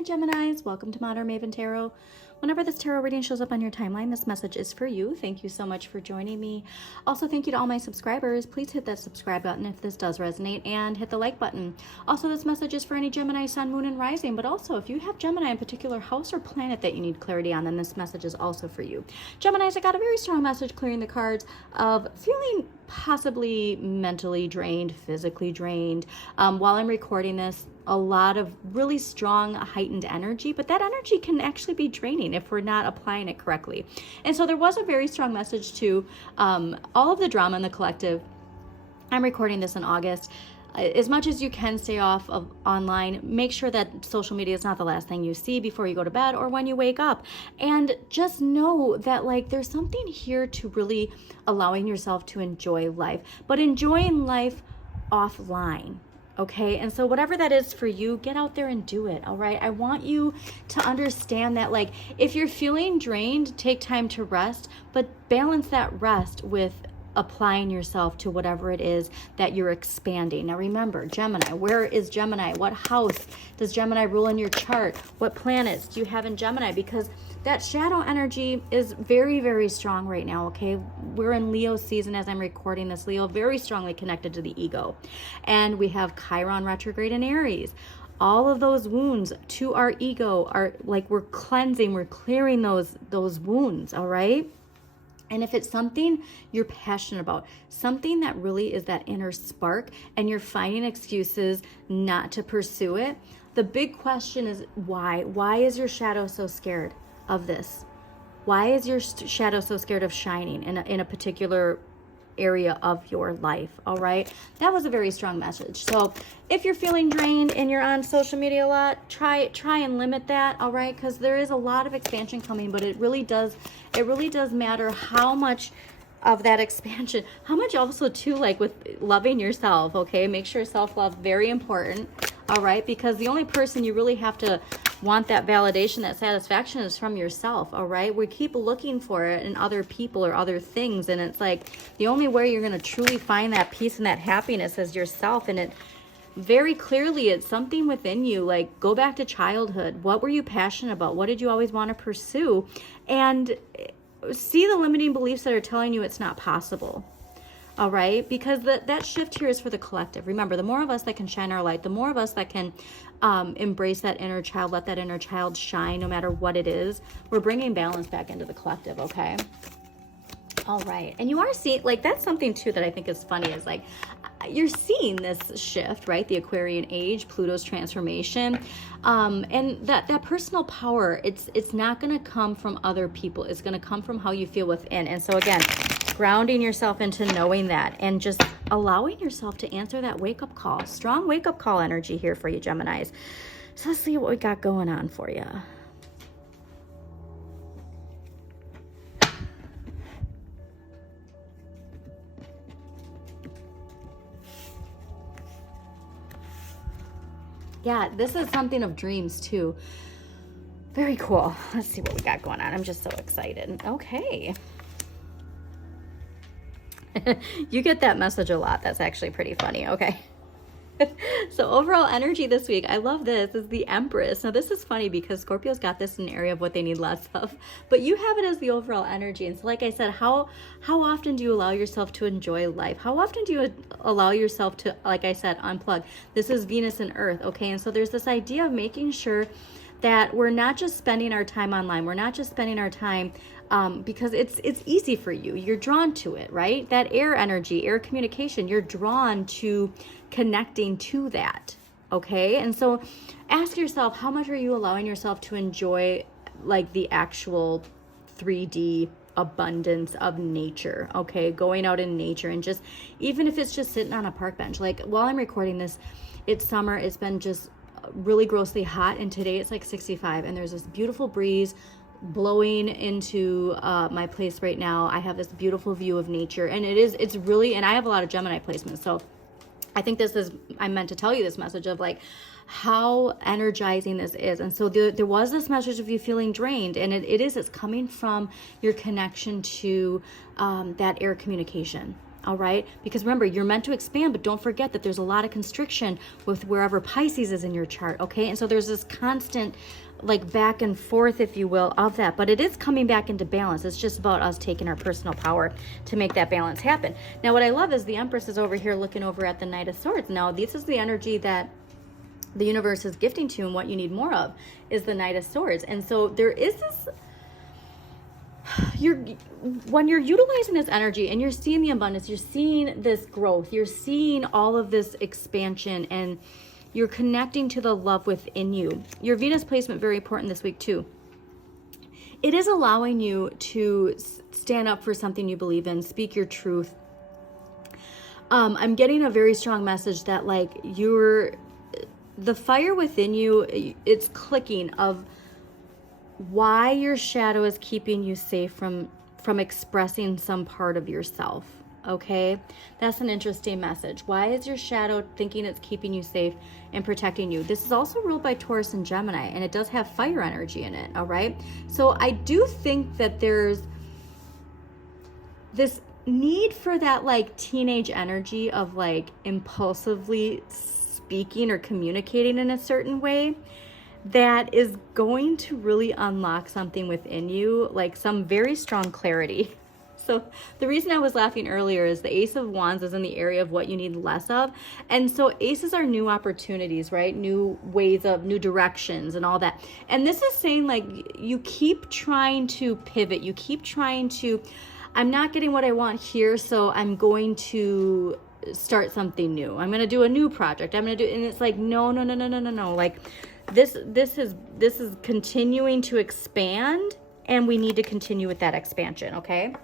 Hi Geminis, welcome to Modern Maven Tarot. Whenever this tarot reading shows up on your timeline, this message is for you. Thank you so much for joining me. Also, thank you to all my subscribers. Please hit that subscribe button if this does resonate and hit the like button. Also, this message is for any Gemini, Sun, Moon, and Rising, but also if you have Gemini in particular house or planet that you need clarity on, then this message is also for you. Geminis, I got a very strong message clearing the cards of feeling possibly mentally drained, physically drained. While I'm recording this, a lot of really strong heightened energy, but that energy can actually be draining if we're not applying it correctly. And so there was a very strong message to all of the drama in the collective. I'm recording this in August. As much as you can stay off of online, make sure that social media is not the last thing you see before you go to bed or when you wake up. And just know that there's something here to really allowing yourself to enjoy life, but enjoying life offline. Okay, and so whatever that is for you, get out there and do it, all right? I want you to understand that, if you're feeling drained, take time to rest, but balance that rest with applying yourself to whatever it is that you're expanding. Now remember, Gemini, where is Gemini? What house does Gemini rule in your chart? What planets do you have in Gemini? Because that shadow energy is very, very strong right now, okay? We're in Leo season as I'm recording this. Leo very strongly connected to the ego. And we have Chiron retrograde in Aries. All of those wounds to our ego are we're cleansing, we're clearing those wounds, all right? And if it's something you're passionate about, something that really is that inner spark, and you're finding excuses not to pursue it, the big question is why? Why is your shadow so scared of this? Why is your shadow so scared of shining in a particular area of your life? All right, that was a very strong message. So if you're feeling drained and you're on social media a lot, try and limit that, all right? Because there is a lot of expansion coming, but it really does matter how much of that expansion, how much also too, with loving yourself. Okay, make sure self-love very important, all right? Because the only person you really have to want that validation, that satisfaction, is from yourself, all right? We keep looking for it in other people or other things, and it's the only way you're going to truly find that peace and that happiness is yourself. And it very clearly, it's something within you. Go back to childhood. What were you passionate about? What did you always want to pursue? And see the limiting beliefs that are telling you it's not possible. All right, because that shift here is for the collective. Remember, the more of us that can shine our light, the more of us that can embrace that inner child, let that inner child shine no matter what it is, we're bringing balance back into the collective, okay? All right, and you are seeing, that's something too that I think is funny, is you're seeing this shift, right? The Aquarian age, Pluto's transformation, and that personal power, it's not going to come from other people. It's going to come from how you feel within. And so again, grounding yourself into knowing that and just allowing yourself to answer that wake-up call. Strong wake-up call energy here for you, Geminis. So let's see what we got going on for you. Yeah, this is something of dreams too. Very cool. Let's see what we got going on. I'm just so excited. Okay. You get that message a lot. That's actually pretty funny. Okay. So overall energy this week, I love this, is the Empress. Now this is funny because Scorpio's got this in an area of what they need less of, but you have it as the overall energy. And so like I said, how often do you allow yourself to enjoy life? How often do you allow yourself to, like I said, unplug? This is Venus and Earth, okay? And so there's this idea of making sure that we're not just spending our time online. We're not just spending our time because it's easy for you. You're drawn to it, right? That air energy, air communication, you're drawn to connecting to that, okay? And so ask yourself, how much are you allowing yourself to enjoy the actual 3D abundance of nature, okay? Going out in nature and just, even if it's just sitting on a park bench. While I'm recording this, it's summer, it's been just really grossly hot, and today it's 65, and there's this beautiful breeze blowing into my place right now. I have this beautiful view of nature, and it's really, and I have a lot of Gemini placements, so I think I meant to tell you this message of how energizing this is. And so there was this message of you feeling drained, and it's coming from your connection to that air communication. All right, because remember, you're meant to expand, but don't forget that there's a lot of constriction with wherever Pisces is in your chart. Okay, and so there's this constant like back and forth, if you will, of that, but it is coming back into balance. It's just about us taking our personal power to make that balance happen. Now, what I love is the Empress is over here looking over at the Knight of Swords. Now, this is the energy that the universe is gifting to, and what you need more of is the Knight of Swords. And so there is this, when you're utilizing this energy and you're seeing the abundance, you're seeing this growth, you're seeing all of this expansion, and you're connecting to the love within you. Your Venus placement, very important this week too. It is allowing you to stand up for something you believe in, speak your truth. I'm getting a very strong message that like the fire within you, it's clicking of why your shadow is keeping you safe from expressing some part of yourself. Okay, that's an interesting message. Why is your shadow thinking it's keeping you safe and protecting you? This is also ruled by Taurus and Gemini, and it does have fire energy in it. All right, so I do think that there's this need for that like teenage energy of like impulsively speaking or communicating in a certain way that is going to really unlock something within you, like some very strong clarity. So the reason I was laughing earlier is the Ace of Wands is in the area of what you need less of. And so aces are new opportunities, right? New ways of, new directions and all that. And this is saying like you keep trying to pivot. You keep trying to, I'm not getting what I want here, so I'm going to start something new. I'm going to do a new project. I'm going to do, and it's like, no. Like this is continuing to expand, and we need to continue with that expansion. Okay.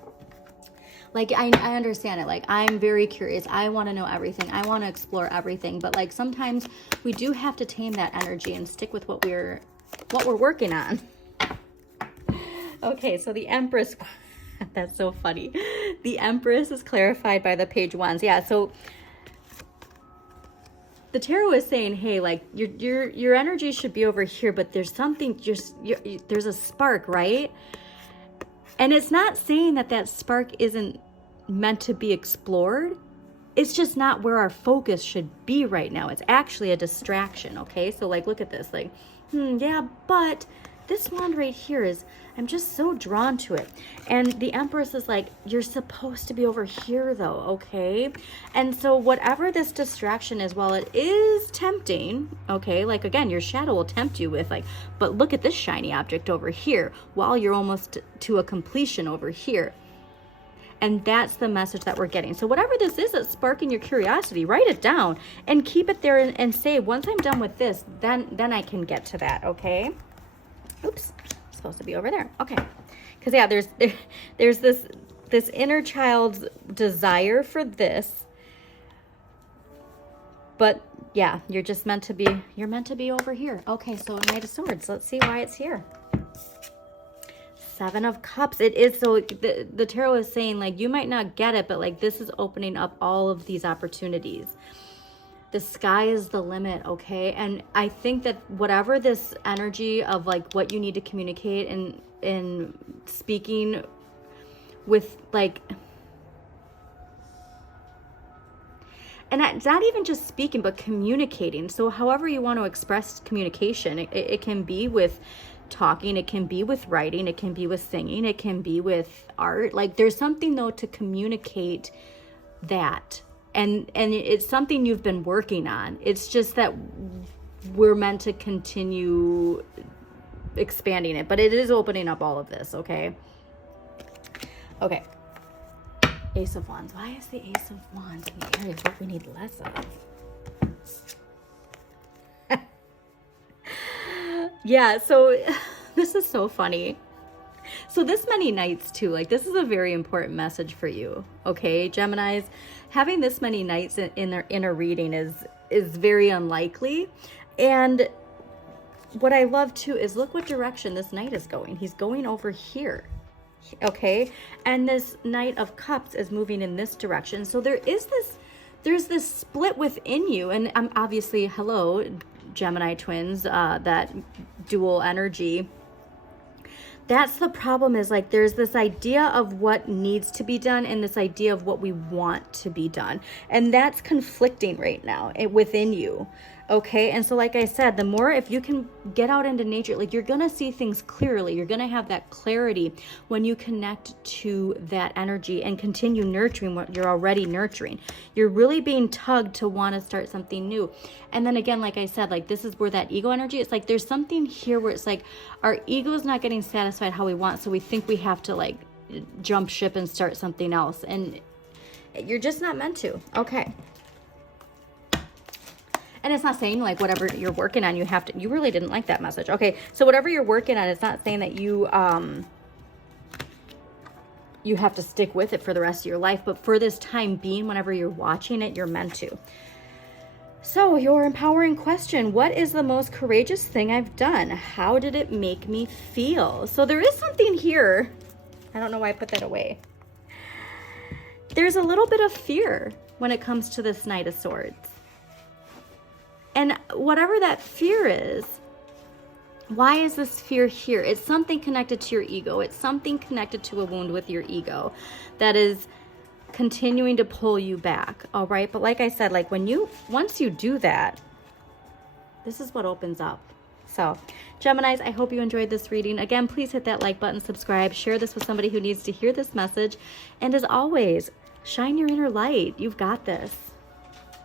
Like, I understand it. Like, I'm very curious. I want to know everything. I want to explore everything. But like, sometimes we do have to tame that energy and stick with what we're working on. Okay. So the Empress, that's so funny. The Empress is clarified by the Page of Wands. Yeah. So the tarot is saying, hey, like your energy should be over here, but there's something, there's a spark, right? And it's not saying that spark isn't meant to be explored. It's just not where our focus should be right now. It's actually a distraction, okay? So like, look at this, like, yeah, but this wand right here is, I'm just so drawn to it. And the Empress is like, you're supposed to be over here though, okay? And so whatever this distraction is, while it is tempting, okay, like again, your shadow will tempt you with like, but look at this shiny object over here while you're almost to a completion over here. And that's the message that we're getting. So whatever this is that's sparking your curiosity, write it down and keep it there and say, once I'm done with this, then I can get to that, okay? Oops. Supposed to be over there. Okay. Because yeah, there's this inner child's desire for this, but yeah, you're meant to be over here. Okay, so Knight of Swords, let's see why it's here. Seven of Cups. It is, so the tarot is saying like you might not get it, but like this is opening up all of these opportunities. The sky is the limit, okay? And I think that whatever this energy of like what you need to communicate in speaking with like, and it's not even just speaking, but communicating. So however you want to express communication, it can be with talking, it can be with writing, it can be with singing, it can be with art. Like there's something though to communicate that. And it's something you've been working on. It's just that we're meant to continue expanding it. But it is opening up all of this, okay? Okay. Ace of Wands. Why is the Ace of Wands in the area of what we need less of? Yeah, so this is so funny. So this many nights too, like this is a very important message for you, okay, Geminis? Having this many nights in a reading is very unlikely. And what I love too is look what direction this knight is going. He's going over here, okay? And this Knight of Cups is moving in this direction. So there's this split within you. And I'm obviously, hello, Gemini twins, that dual energy. That's the problem, is like there's this idea of what needs to be done and this idea of what we want to be done. And that's conflicting right now within you. Okay. And so, like I said, the more, if you can get out into nature, like you're going to see things clearly. You're going to have that clarity when you connect to that energy and continue nurturing what you're already nurturing. You're really being tugged to want to start something new. And then again, like I said, like this is where that ego energy, it's like there's something here where it's like our ego is not getting satisfied how we want. So we think we have to like jump ship and start something else. And you're just not meant to. Okay. And it's not saying like whatever you're working on, you have to, you really didn't like that message. Okay. So whatever you're working on, it's not saying that you have to stick with it for the rest of your life, but for this time being, whenever you're watching it, you're meant to. So your empowering question, what is the most courageous thing I've done? How did it make me feel? So there is something here. I don't know why I put that away. There's a little bit of fear when it comes to this Knight of Swords. And whatever that fear is, why is this fear here? It's something connected to your ego. It's something connected to a wound with your ego that is continuing to pull you back. All right. But like I said, like once you do that, this is what opens up. So Geminis, I hope you enjoyed this reading. Again, please hit that like button, subscribe, share this with somebody who needs to hear this message. And as always, shine your inner light. You've got this.